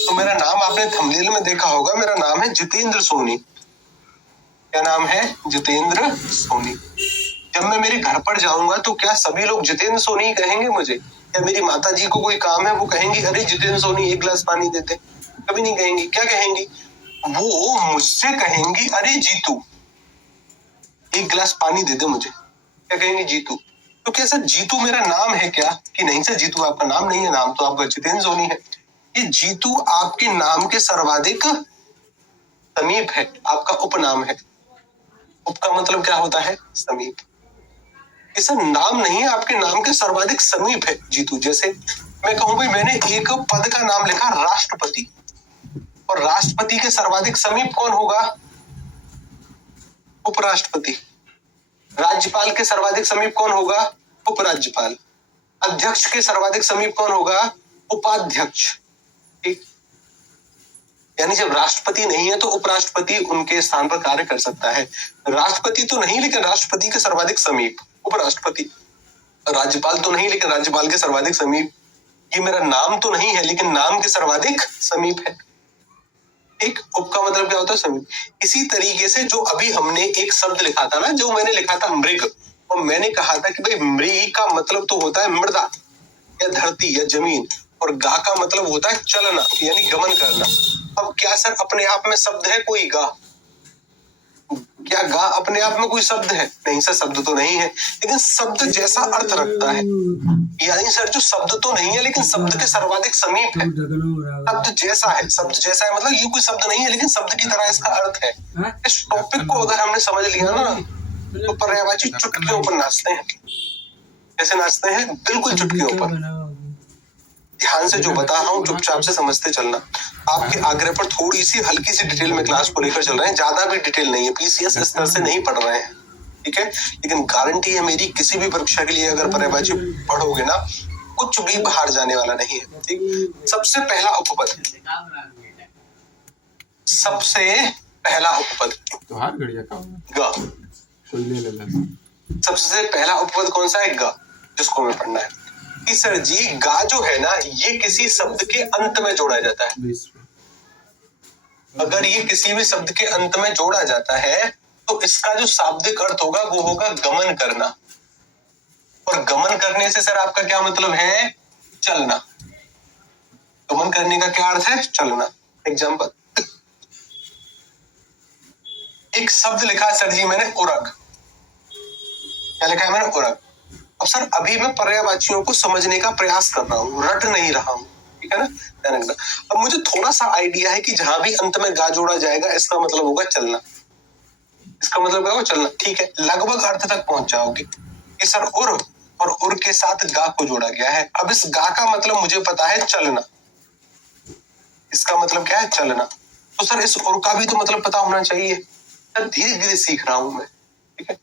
तो मेरा नाम आपने थंबनेल में देखा होगा, मेरा नाम है जितेंद्र सोनी। क्या नाम है? जितेंद्र सोनी। जब मैं मेरे घर पर जाऊंगा तो क्या सभी लोग जितेंद्र सोनी कहेंगे मुझे? या मेरी माता जी को कोई काम है वो कहेंगी अरे जितेंद्र सोनी 1 गिलास पानी देते? कभी नहीं कहेंगी। क्या कहेंगी? वो मुझसे कहेंगी अरे जीतू 1 गिलास पानी दे दे मुझे। क्या कहेंगे? जीतू। तो क्या सर जीतू मेरा नाम है क्या? कि नहीं सर, जीतू आपका नाम नहीं है, नाम तो आपका जितेंद्र सोनी है। ये जीतू आपके नाम के सर्वाधिक समीप है, आपका उपनाम है। उप का मतलब क्या होता है? समीप। इसे नाम नहीं है, आपके नाम के सर्वाधिक समीप है जीतू। जैसे मैं कहूं भाई मैंने एक पद का नाम लिखा राष्ट्रपति, और राष्ट्रपति के सर्वाधिक समीप कौन होगा? उपराष्ट्रपति। राज्यपाल के सर्वाधिक समीप कौन होगा? उपराज्यपाल। अध्यक्ष के सर्वाधिक समीप कौन होगा? उपाध्यक्ष। ठीक, यानी जब राष्ट्रपति नहीं है तो उपराष्ट्रपति उनके स्थान पर कार्य कर सकता है। राष्ट्रपति तो नहीं लेकिन राष्ट्रपति के सर्वाधिक समीप उपराष्ट्रपति। राज्यपाल तो नहीं लेकिन राज्यपाल के सर्वाधिक समीप। ये मेरा नाम तो नहीं है लेकिन नाम के सर्वाधिक समीप है। एक उप का मतलब क्या होता है? समीप। इसी तरीके से जो अभी हमने एक शब्द लिखा था ना, जो मैंने लिखा था मृग, और मैंने कहा था कि भाई मृग का मतलब तो होता है मृदा या धरती या जमीन, और गा का मतलब होता है चलना यानी गमन करना। अब क्या सर अपने आप में शब्द है कोई गा? क्या गा अपने आप में कोई शब्द है? नहीं सर, शब्द तो नहीं है, लेकिन शब्द जैसा अर्थ रखता है। यानी सर जो शब्द तो नहीं है लेकिन शब्द के सर्वाधिक समीप है। शब्द जैसा है, शब्द जैसा है मतलब ये कोई शब्द नहीं है लेकिन शब्द की तरह इसका अर्थ है। इस टॉपिक को अगर हमने समझ लिया ना तो पर्यायवाची चुटकियों पर नाचते हैं। कैसे नाचते हैं? बिल्कुल चुटकियों पर। ध्यान से जो बता रहा हूँ चुपचाप से समझते चलना। आपके आग्रह पर थोड़ी सी हल्की सी डिटेल में क्लास को लेकर चल रहे हैं, ज्यादा भी डिटेल नहीं है, पीसीएस इस तरह से नहीं पढ़ रहे हैं, ठीक है। लेकिन गारंटी है मेरी, किसी भी परीक्षा के लिए अगर पर्यायवाची पढ़ोगे ना कुछ भी बाहर जाने वाला नहीं है, ठीक। सबसे पहला उपपद, सबसे पहला उपपद ग। सबसे पहला उपपद कौन सा है? गा, जिसको हमें पढ़ना है कि सर जी गा जो है ना, ये किसी शब्द के अंत में जोड़ा जाता है। अगर ये किसी भी शब्द के अंत में जोड़ा जाता है तो इसका जो शाब्दिक अर्थ होगा वो होगा गमन करना। और गमन करने से सर आपका क्या मतलब है? चलना। गमन करने का क्या अर्थ है? चलना। एग्जाम्पल, एक शब्द लिखा सर जी मैंने उरग। क्या लिखा है मैंने? उरग। अब सर अभी मैं पर्यायवाचियों को समझने का प्रयास कर रहा हूँ, रट नहीं रहा हूँ, ठीक है ना? अब मुझे थोड़ा सा आइडिया है कि जहां भी अंत में गा जोड़ा जाएगा इसका मतलब होगा चलना। इसका मतलब क्या होगा? चलना। ठीक है, लगभग अर्थ तक पहुंच जाओगे कि सर उर और उर के साथ गा को जोड़ा गया है। अब इस गा का मतलब मुझे पता है चलना। इसका मतलब क्या है? चलना। तो सर इस उर का भी तो मतलब पता होना चाहिए। सर धीरे धीरे सीख रहा हूं मैं, ठीक है?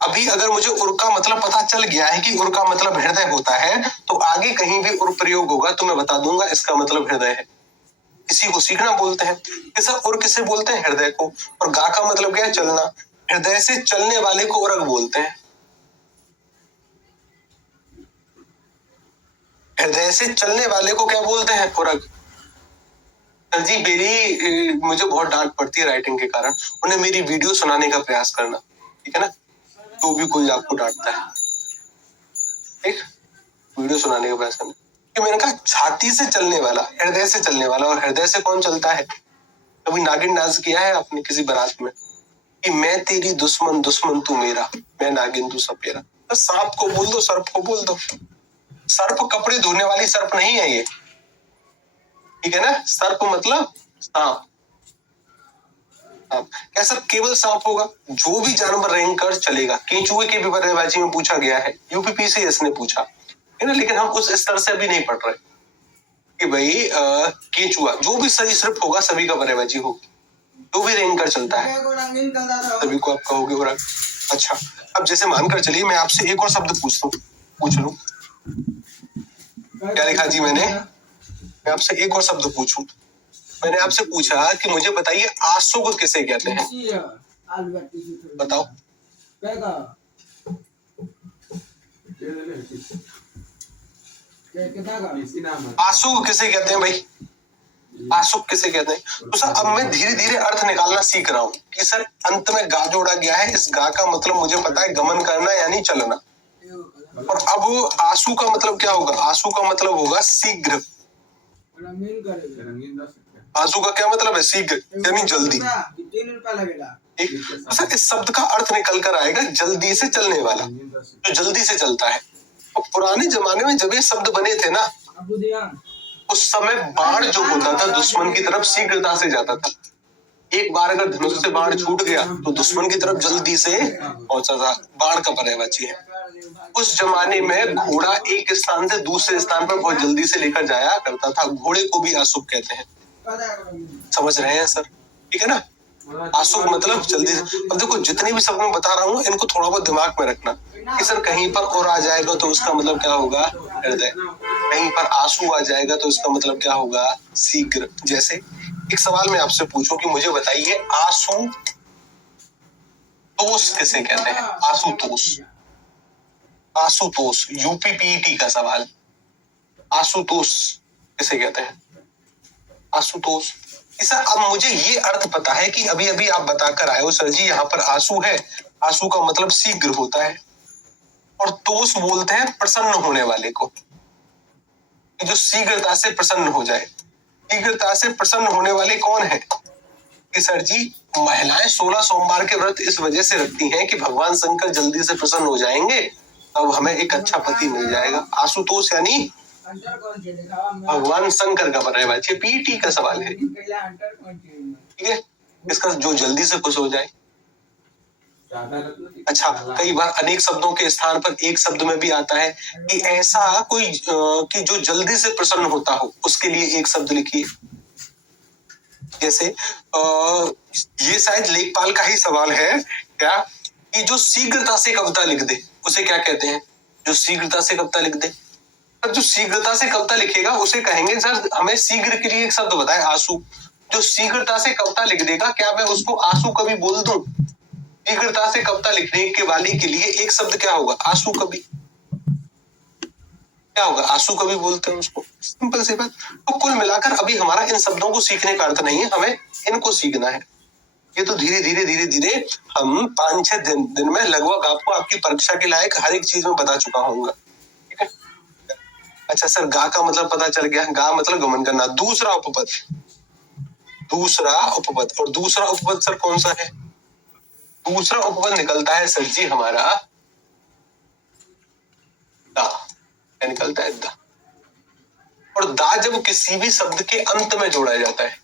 अभी अगर मुझे उर का मतलब पता चल गया है कि उर का मतलब हृदय होता है तो आगे कहीं भी उर प्रयोग होगा तो मैं बता दूंगा इसका मतलब हृदय है। इसी को सीखना बोलते हैं। कि सर उर किसे बोलते हैं? हृदय को। और गा का मतलब क्या है? चलना। हृदय से चलने वाले को उरग बोलते हैं। हृदय से चलने वाले को क्या बोलते हैं? उरग। सर जी मेरी मुझे बहुत डांट पड़ती है राइटिंग के कारण। उन्हें मेरी वीडियो सुनाने का प्रयास करना, ठीक है ना? तो भी कोई आपको डांटता है, ठीक? वीडियो सुनाने का प्रयास करना कि मैंने कहा छाती से चलने वाला, हृदय से चलने वाला। और हृदय से कौन चलता है? कभी नागिन डांस किया है आपने किसी बारात में कि मैं तेरी दुश्मन दुश्मन तू मेरा, मैं नागिन तू सपेरा। तो सांप को बोल दो, सर्प को बोल दो। सर्प कपड़े धोने वाली सर्प नहीं है ये, ठीक है ना? सर्प मतलब सांप। क्या सर केवल सांप होगा? जो भी जानवर रैंक कर चलेगा। केंचुए के भी पर्यायवाची में पूछा गया है, यूपीपीसीएस ने पूछा है ना, लेकिन हम उस स्तर से अभी नहीं पढ़ रहे कि भाई केंचुआ जो भी सरीसृप होगा सभी का पर्यायवाची होगी। जो भी रैंक कर चलता है सभी को आप कहोगे। और अच्छा, अब जैसे मानकर चलिए मैं आपसे एक और शब्द पूछ लूं। क्या लिखा जी मैंने? मैं आपसे एक और शब्द पूछूं। मैंने आपसे पूछा कि मुझे बताइए आंसू को किसे कहते हैं? बताओ। आंसू को किसे कहते हैं भाई? आंसू किसे कहते हैं? तो सर अब मैं धीरे धीरे अर्थ निकालना सीख रहा हूँ कि सर अंत में गा जोड़ा गया है। इस गा का मतलब मुझे पता है गमन करना यानी चलना। और अब आंसू का मतलब क्या होगा? आंसू का मतलब होगा शीघ्र। आंसू का क्या मतलब है? शीघ्र यानी जल्दी। सर इस शब्द का अर्थ निकल कर आएगा जल्दी से चलने वाला, जो जल्दी से चलता है। और पुराने जमाने में जब ये शब्द बने थे ना, उस समय बाण जो होता था दुश्मन की तरफ शीघ्रता से जाता था। एक बार अगर धनुष से बाण छूट गया तो दुश्मन की तरफ जल्दी से पहुंचा था। बाण का पर्यायवाची है। उस जमाने में घोड़ा एक स्थान से दूसरे स्थान पर बहुत जल्दी से लेकर जाया करता था। घोड़े को भी आशुभ कहते हैं। समझ रहे हैं सर? ठीक है ना? आशुभ मतलब जल्दी से। अब देखो जितने भी शब्द मैं बता रहा हूँ इनको थोड़ा बहुत दिमाग में रखना कि सर कहीं पर और आ जाएगा तो उसका मतलब क्या होगा? हृदय। कहीं पर आंसू आ जाएगा तो उसका मतलब क्या होगा? शीघ्र। जैसे एक सवाल मैं आपसे पूछूं कि मुझे बताइए आशुतोष किसे कहते हैं? आशुतोष। आशुतोष यूपीपीटी का सवाल। आशुतोष किसे कहते हैं? आशुतोष। सर अब मुझे ये अर्थ पता है कि अभी अभी आप बताकर आए हो सर जी यहाँ पर आंसू है। आंसू का मतलब शीघ्र होता है। और तोष बोलते हैं प्रसन्न होने वाले को, जो शीघ्रता से प्रसन्न हो जाए। शीघ्रता से प्रसन्न होने वाले कौन है? कि सर जी महिलाएं 16 सोमवार के व्रत इस वजह से रखती हैं कि भगवान शंकर जल्दी से प्रसन्न हो जाएंगे, तब हमें एक अच्छा पति मिल जाएगा। आशुतोष यानी भगवान शंकर का पर्यायवाची। पीटी का सवाल है, ठीक है? इसका जो जल्दी से खुश हो जाए। अच्छा, कई बार अनेक शब्दों के स्थान पर एक शब्द में भी आता है कि ऐसा कोई कि जो जल्दी से प्रसन्न होता हो, उसके लिए एक शब्द लिखिए। जैसे ये शायद लेखपाल का ही सवाल है क्या कि जो शीघ्रता से कविता लिख दे उसे क्या कहते हैं? जो शीघ्रता से कविता लिख दे। जो शीघ्रता से कविता लिखेगा उसे कहेंगे सर हमें शीघ्र के लिए एक शब्द बताए। आंसू। जो शीघ्रता से कविता लिख देगा क्या मैं उसको आंसू कवि बोल दूं? शीघ्रता से कविता लिखने के वाले के लिए एक शब्द क्या होगा? आंसू कवि। क्या होगा? आंसू कवि बोलते हैं उसको। सिंपल सी बात। तो कुल मिलाकर अभी हमारा इन शब्दों को सीखने का अर्थ नहीं है, हमें इनको सीखना है। ये तो धीरे धीरे हम 5-6 दिन में लगभग आपको आपकी परीक्षा के लायक हर एक चीज में बता चुका होऊंगा। ठीक है। अच्छा सर, गा का मतलब पता चल गया। गा मतलब गमन करना। दूसरा उपपद और दूसरा उपपद सर कौन सा है? दूसरा उपपद निकलता है सर जी हमारा दा। क्या निकलता है? दा। और दा जब किसी भी शब्द के अंत में जोड़ा जाता है,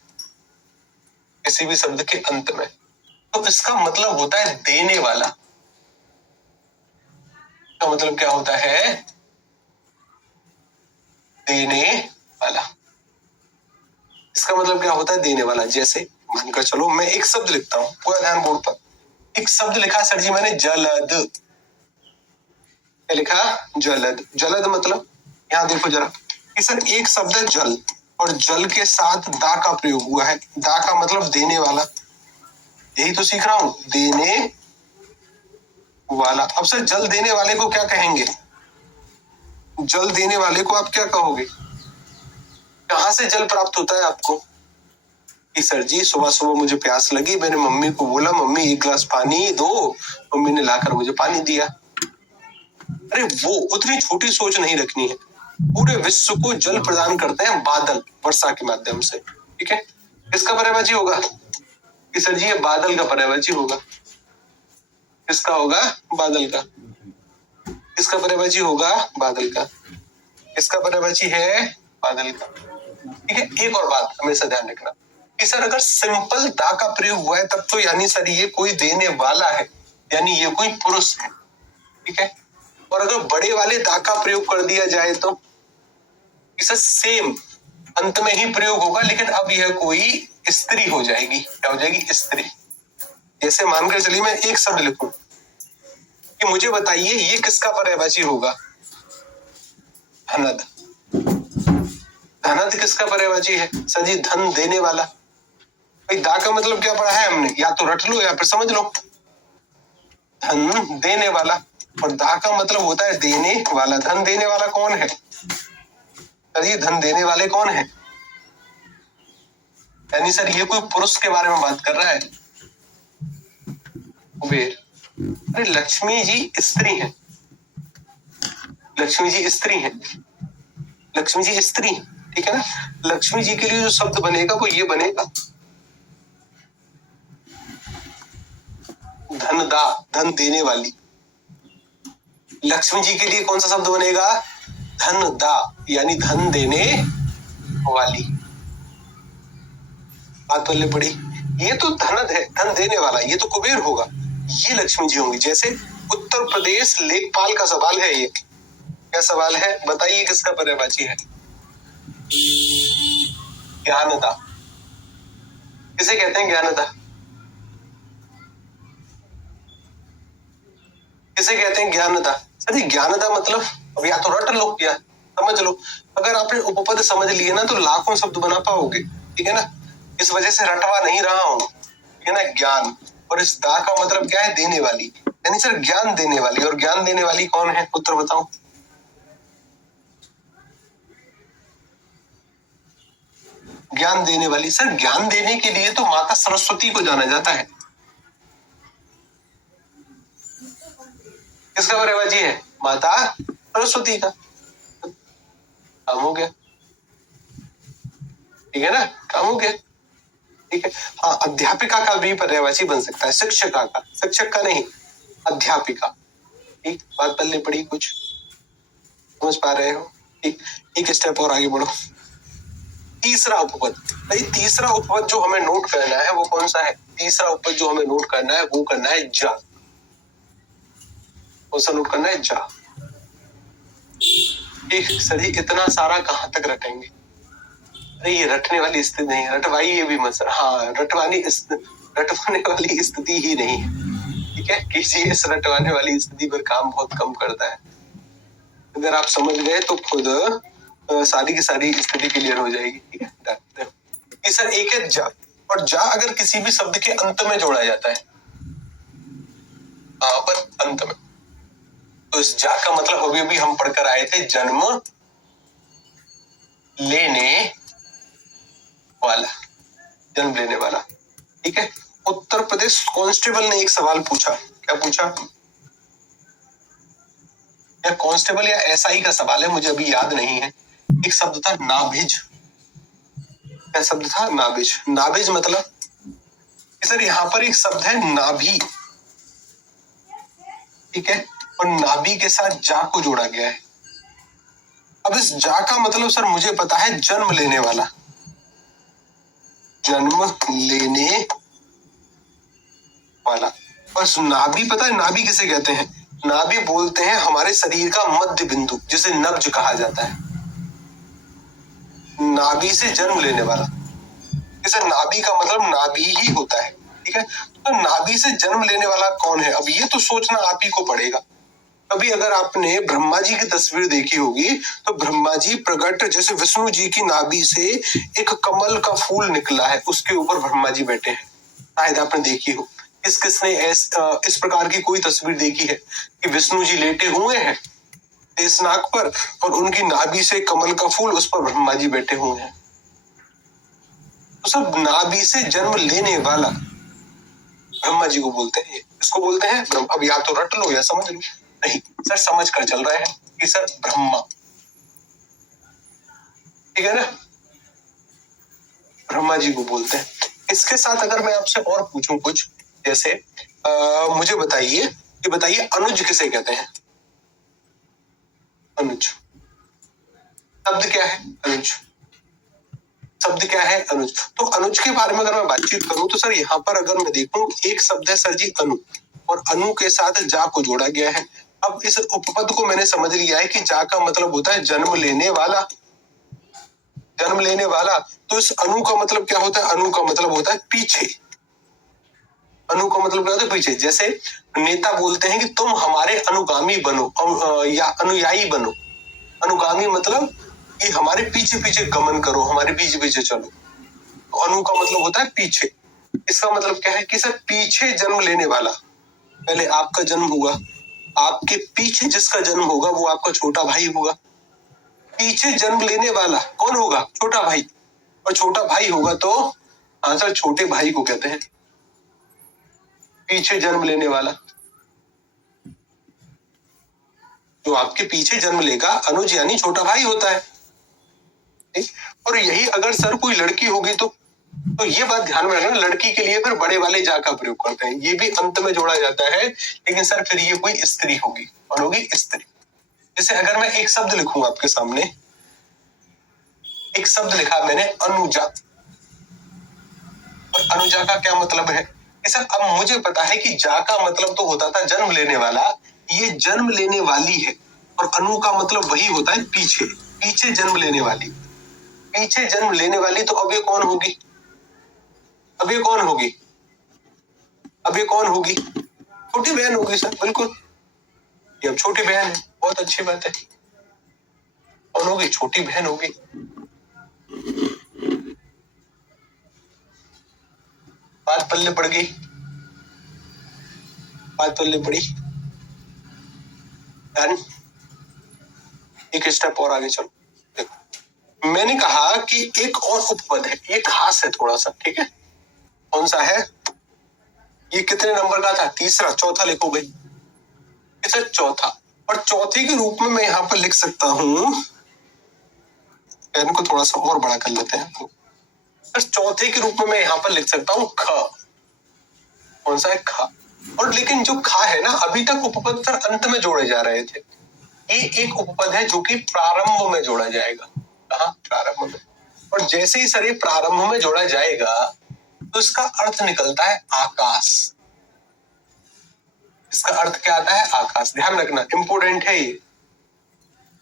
किसी भी शब्द के अंत में, तो इसका मतलब होता है देने वाला। का मतलब क्या होता है? देने वाला। इसका मतलब क्या होता है? देने वाला। जैसे मानकर चलो मैं एक शब्द लिखता हूं, पूरा ध्यान बोर्ड पर। एक शब्द लिखा सर जी मैंने, जलद। क्या लिखा? जलद। जलद मतलब, यहां देखो जरा कि सर एक शब्द है जल, और जल के साथ दा का प्रयोग हुआ है। दा का मतलब देने वाला। यही तो सीख रहा हूं, देने वाला। अब सर जल देने वाले को क्या कहेंगे? जल देने वाले को आप क्या कहोगे? कहां से जल प्राप्त होता है आपको? कि सर जी सुबह सुबह मुझे प्यास लगी, मैंने मम्मी को बोला मम्मी एक गिलास पानी दो, मम्मी ने लाकर मुझे पानी दिया। अरे वो उतनी छोटी सोच नहीं रखनी है। पूरे विश्व को जल प्रदान करते हैं बादल, वर्षा के माध्यम से। ठीक है। किसका पर्यायवाची होगा? कि सर जी ये बादल का पर्यायवाची होगा। किसका होगा? बादल का। किसका पर्यायवाची होगा? बादल का। किसका पर्यायवाची है? बादल का। ठीक है। एक और बात हमेशा ध्यान रखना कि सर अगर सिंपल दा का प्रयोग हुआ है तब तो यानी सर ये कोई देने वाला है, यानी ये कोई पुरुष है। ठीक है। और अगर बड़े वाले दा का प्रयोग कर दिया जाए तो इसे सेम अंत में ही प्रयोग होगा, लेकिन अब यह कोई स्त्री हो जाएगी। क्या हो जाएगी? स्त्री। जैसे मानकर चलिए मैं एक शब्द लिखूं कि मुझे बताइए ये किसका पर्यायवाची होगा? धनद। धनद किसका पर्यायवाची है? सर जी धन देने वाला। भाई दा का मतलब क्या पढ़ा है हमने? या तो रट लो या फिर समझ लो। धन देने वाला, और दा का मतलब होता है देने वाला। धन देने वाला कौन है? सर ये धन देने वाले कौन है? यानी सर ये कोई पुरुष के बारे में बात कर रहा है। कुबेर। अरे लक्ष्मी जी स्त्री हैं। लक्ष्मी जी स्त्री हैं। लक्ष्मी जी स्त्री। ठीक है ना। लक्ष्मी जी के लिए जो शब्द बनेगा वो ये बनेगा धनदा, धन देने वाली। लक्ष्मी जी के लिए कौन सा शब्द बनेगा? धनदा, यानी धन देने वाली। बात पल्ले पड़ी। ये तो धनद है, धन देने वाला, ये तो कुबेर होगा। ये लक्ष्मी जी होंगी। जैसे उत्तर प्रदेश लेखपाल का सवाल है। ये क्या सवाल है? बताइए किसका पर्यायवाची है? ज्ञानदा। किसे कहते हैं ज्ञानदा? किसे कहते हैं ज्ञानदा? सर ज्ञानदा मतलब, अब या तो रट लो या समझ लो। अगर आपने उपपद समझ लिए ना तो लाखों शब्द बना पाओगे। ठीक है ना। इस वजह से रटवा नहीं रहा हूं। ठीक है ना। ज्ञान, और इस दा का मतलब क्या है? देने वाली। यानी सर ज्ञान देने वाली। और ज्ञान देने वाली कौन है? उत्तर बताओ। ज्ञान देने वाली। सर ज्ञान देने के लिए तो माता सरस्वती को जाना जाता है। किसका पर्यायवाची है? माता सरस्वती का। काम हो गया। ठीक है ना। काम हो गया। ठीक है। हाँ, अध्यापिका का भी पर्यायवाची बन सकता है। शिक्षिका का, शिक्षक का नहीं, अध्यापिका। ठीक। बात पल्ले पड़ी? कुछ समझ पा रहे हो? ठीक। एक स्टेप और आगे बढ़ो। तीसरा उपपद। भाई तीसरा उपपद जो हमें नोट करना है वो कौन सा है? तीसरा उपपद जो हमें नोट करना है वो करना है जा। कौन सा नोट करना है? जा। ठीक। सर जी इतना सारा कहां तक रटेंगे? अरे ये रटने वाली स्थिति नहीं, रटवाई ये भी मत। हाँ, रटवाने वाली स्थिति ही नहीं है। ठीक है। किसी इस रटवाने वाली स्थिति पर काम बहुत कम करता है। अगर आप समझ गए तो खुद सारी की सारी स्थिति क्लियर हो जाएगी। ठीक है। सर एक है जा, और जा अगर किसी भी शब्द के अंत में जोड़ा जाता है अंत में। तो इस जा का मतलब अभी अभी हम पढ़कर आए थे, जन्म लेने वाला, जन्म लेने वाला। ठीक है। उत्तर प्रदेश कांस्टेबल ने एक सवाल पूछा। क्या पूछा? या कांस्टेबल या एसआई का सवाल है, मुझे अभी याद नहीं है। एक शब्द था नाभिज। क्या शब्द था? नाभिज। नाभिज मतलब सर यहाँ पर एक शब्द है नाभि। ठीक है। और नाभि के साथ जा को जोड़ा गया है। अब इस जा का मतलब सर मुझे पता है जन्म लेने वाला, जन्म लेने वाला। बस नाभि पता है, नाभि किसे कहते हैं? नाभि बोलते हैं हमारे शरीर का मध्य बिंदु, जिसे नब्ज कहा जाता है। नाभि से जन्म लेने वाला, इसे नाभि का मतलब नाभि ही होता है। ठीक है। तो नाभि से जन्म लेने वाला कौन है? अब ये तो सोचना आप ही को पड़ेगा। कभी अगर आपने ब्रह्मा जी की तस्वीर देखी होगी तो ब्रह्मा जी प्रकट, जैसे विष्णु जी की नाभि से एक कमल का फूल निकला है, उसके ऊपर ब्रह्मा जी बैठे हैं। शायद आपने देखी हो। किसने इस प्रकार की कोई तस्वीर देखी है कि विष्णु जी लेटे हुए हैं शेषनाग पर और उनकी नाभि से कमल का फूल, उस पर ब्रह्मा जी बैठे हुए हैं? तो सब नाभि से जन्म लेने वाला ब्रह्मा जी को बोलते हैं। इसको बोलते हैं ब्रह्म। अब या तो रट लो या समझ लो। नहीं सर, समझ कर चल रहा है कि सर ब्रह्मा। ठीक है ना, ब्रह्मा जी को बोलते हैं। इसके साथ अगर मैं आपसे और पूछूं कुछ, जैसे मुझे बताइए कि बताइए अनुज किसे कहते हैं? अनुज शब्द क्या है? अनुज शब्द क्या है? अनुज। तो अनुज के बारे में अगर मैं बातचीत करूं तो सर यहाँ पर अगर मैं देखूं, एक शब्द है सर जी अनु, और अनु के साथ जा को जोड़ा गया है। अब इस उपपद को मैंने समझ लिया है कि जा का मतलब होता है जन्म लेने वाला, जन्म लेने वाला। तो इस अनु का मतलब क्या होता है? अनु का मतलब होता है पीछे। अनु का मतलब क्या होता है? पीछे। जैसे नेता बोलते हैं कि तुम हमारे अनुगामी बनो या अनुयायी बनो। अनुगामी मतलब कि हमारे पीछे पीछे गमन करो, हमारे पीछे पीछे चलो। तो अनु का मतलब होता है पीछे। इसका मतलब क्या है कि सर पीछे जन्म लेने वाला। पहले आपका जन्म हुआ, आपके पीछे जिसका जन्म होगा वो आपका छोटा भाई होगा। पीछे जन्म लेने वाला कौन होगा? छोटा भाई। और छोटा भाई होगा तो हाँ सर, छोटे भाई को कहते हैं पीछे जन्म लेने वाला। जो आपके पीछे जन्म लेगा, अनुज यानी छोटा भाई होता है। और यही अगर सर कोई लड़की होगी तो ये बात ध्यान में रखना, लड़की के लिए फिर बड़े वाले जा का प्रयोग करते हैं। ये भी अंत में जोड़ा जाता है, लेकिन सर फिर ये कोई स्त्री होगी। कौन होगी? स्त्री। जैसे अगर मैं एक शब्द लिखूं आपके सामने, एक शब्द लिखा मैंने अनुजा, और अनुजा का क्या मतलब है? सर अब मुझे पता है कि जा का मतलब तो होता था जन्म लेने वाला, ये जन्म लेने वाली है, और अनु का मतलब वही होता है पीछे, पीछे जन्म लेने वाली। पीछे जन्म लेने वाली, तो अब ये कौन होगी? अब ये कौन होगी? अब ये कौन होगी? छोटी बहन होगी सर, बिल्कुल। ये अब छोटी बहन है, बहुत अच्छी बात है। कौन होगी? छोटी बहन होगी। बात पल्ले पड़ गई, बात पल्ले पड़ी। एक स्टेप और आगे चलो। देखो, मैंने कहा कि एक और उपपद है, ये खास है थोड़ा सा। ठीक है, कौन सा है? ये कितने नंबर का था? तीसरा। चौथा लिखो भाई, इसे चौथा। और चौथे के रूप में मैं यहाँ पर लिख सकता हूं, पेन को थोड़ा सा और बड़ा कर लेते हैं। चौथे के रूप में मैं यहाँ पर लिख सकता हूँ ख। कौन सा है? ख। और लेकिन जो खा है ना, अभी तक उपपद सर अंत में जोड़े जा रहे थे। ये एक उपपद है जो कि प्रारंभ में जोड़ा जाएगा। कहाँ? प्रारंभ में। और जैसे ही सर ये प्रारंभ में जोड़ा जाएगा तो इसका अर्थ निकलता है आकाश। इसका अर्थ क्या आता है? आकाश। ध्यान रखना, इंपोर्टेंट है ये।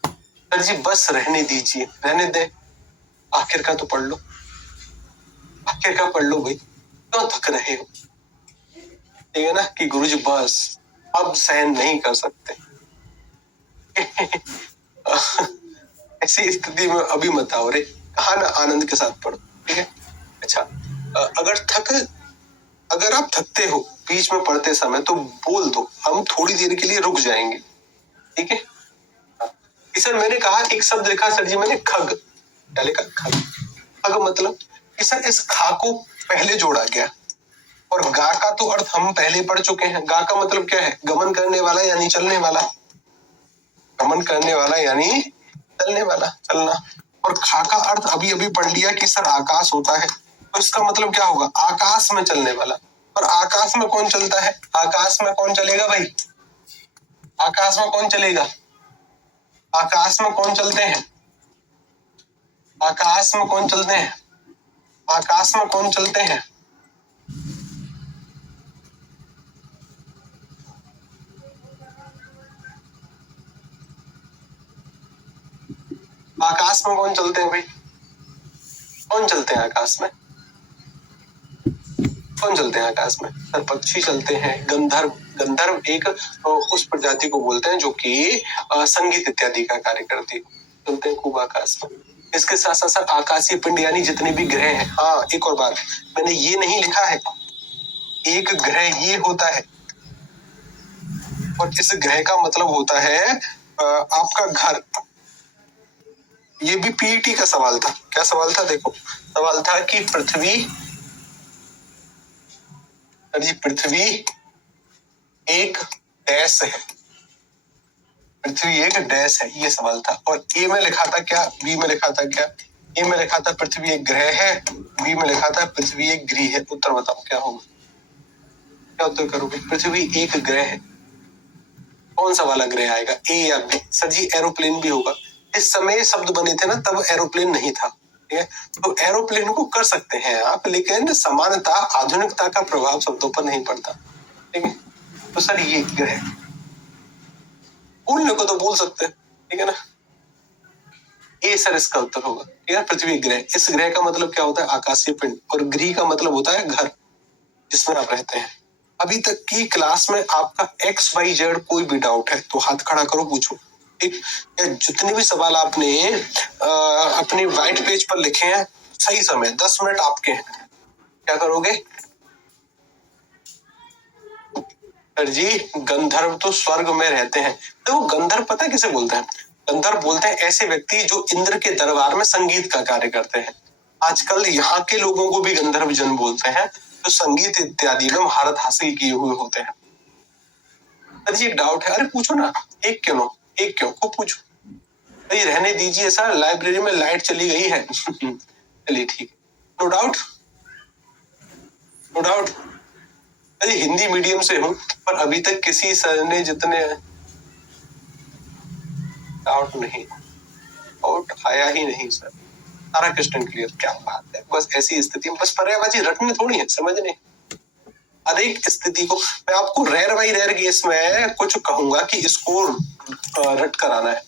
सर जी बस रहने दीजिए, रहने दे, आखिर का तो पढ़ लो, आखिर का पढ़ लो भाई, क्यों थक रहे हो? ठीक है ना कि गुरुजी बस अब सहन नहीं कर सकते। ऐसी स्थिति में अभी मत आओ रे, कहा ना आनंद के साथ पढ़ो। ठीक है। अच्छा, अगर थक अगर आप थकते हो बीच में पढ़ते समय तो बोल दो, हम थोड़ी देर के लिए रुक जाएंगे, ठीक है। कि सर मैंने कहा एक शब्द लिखा सर जी मैंने, खग। क्या लिखा? खग। खग मतलब कि सर इस खा को पहले जोड़ा गया, और गा का तो अर्थ हम पहले पढ़ चुके हैं। गा का मतलब क्या है? गमन करने वाला यानी चलने वाला। गमन करने वाला यानी चलने वाला, चलना। और खा का अर्थ अभी अभी पढ़ लिया कि सर आकाश होता है, तो इसका मतलब क्या होगा? आकाश में चलने वाला। और आकाश में कौन चलता है? आकाश में कौन चलेगा भाई? आकाश में कौन चलेगा? आकाश में कौन चलते हैं? आकाश में कौन चलते हैं? आकाश में कौन चलते हैं? आकाश में कौन चलते हैं भाई? कौन चलते हैं आकाश में? कौन चलते हैं आकाश में? सर पक्षी चलते हैं, गंधर्व। गंधर्व एक उस प्रजाति को बोलते हैं जो कि संगीत इत्यादि का कार्य करती है, चलते हैं खूब आकाश में। इसके साथ साथ सर आकाशीय पिंड यानी जितने भी ग्रह हैं। हाँ, एक और बात, मैंने ये नहीं लिखा है, एक ग्रह ये होता है, और इस ग्रह का मतलब होता है आपका घर। ये भी पीईटी का सवाल था। क्या सवाल था? देखो, सवाल था कि पृथ्वी, ये पृथ्वी एक डैश है, पृथ्वी एक डैश है, ये सवाल था। और ए में लिखा था क्या, बी में लिखा था क्या? ए में लिखा था पृथ्वी एक ग्रह है, बी में लिखा था पृथ्वी एक गृह है। उत्तर बताओ क्या होगा? क्या उत्तर करोगे? पृथ्वी एक ग्रह है, कौन सा वाला ग्रह आएगा, ए या बी? सर जी एरोप्लेन भी होगा। इस समय शब्द बने थे ना, तब एरोप्लेन नहीं था, ठीक है। तो एरोप्लेन को कर सकते हैं आप, लेकिन समानता, आधुनिकता का प्रभाव शब्दों पर नहीं पड़ता, ठीक है। तो सर ये ग्रह, बोलने को तो बोल सकते हैं, ठीक है ना। ये सर इसका उत्तर होगा, ठीक है। पृथ्वी ग्रह, इस ग्रह का मतलब क्या होता है? आकाशीय पिंड। और गृह का मतलब होता है घर, जिसमें आप रहते हैं। अभी तक की क्लास में आपका XYZ कोई भी डाउट है तो हाथ खड़ा करो, पूछो, ठीक। जितने भी सवाल आपने अपने व्हाइट पेज पर लिखे हैं, सही समय 10 मिनट आपके हैं। क्या करोगे? सर जी गंधर्व तो स्वर्ग में रहते हैं। तो गंधर्व पता है किसे बोलते हैं? गंधर्व बोलते हैं ऐसे व्यक्ति जो इंद्र के दरबार में संगीत का कार्य करते हैं। आजकल यहाँ के लोगों को भी गंधर्व जन बोलते हैं, जो संगीत इत्यादि में महारत हासिल किए हुए होते हैं। सर जी एक डाउट है, अरे पूछो ना, एक क्यों, एक क्यों, खूब पूछो। अरे रहने दीजिए सर, लाइब्रेरी में लाइट चली गई है। चलिए ठीक है, नो डाउट, नो डाउट। अरे हिंदी मीडियम से हूँ, पर अभी तक किसी सर ने जितने डाउट नहीं, डाउट आया ही नहीं सर, सारा क्वेश्चन क्लियर। क्या बात है, बस ऐसी स्थिति में बस पर्यायवाची रटने थोड़ी है, समझने। हर एक स्थिति को मैं आपको रेयर बाई रेयर केस में कुछ कहूंगा कि इसको रट कर आना है।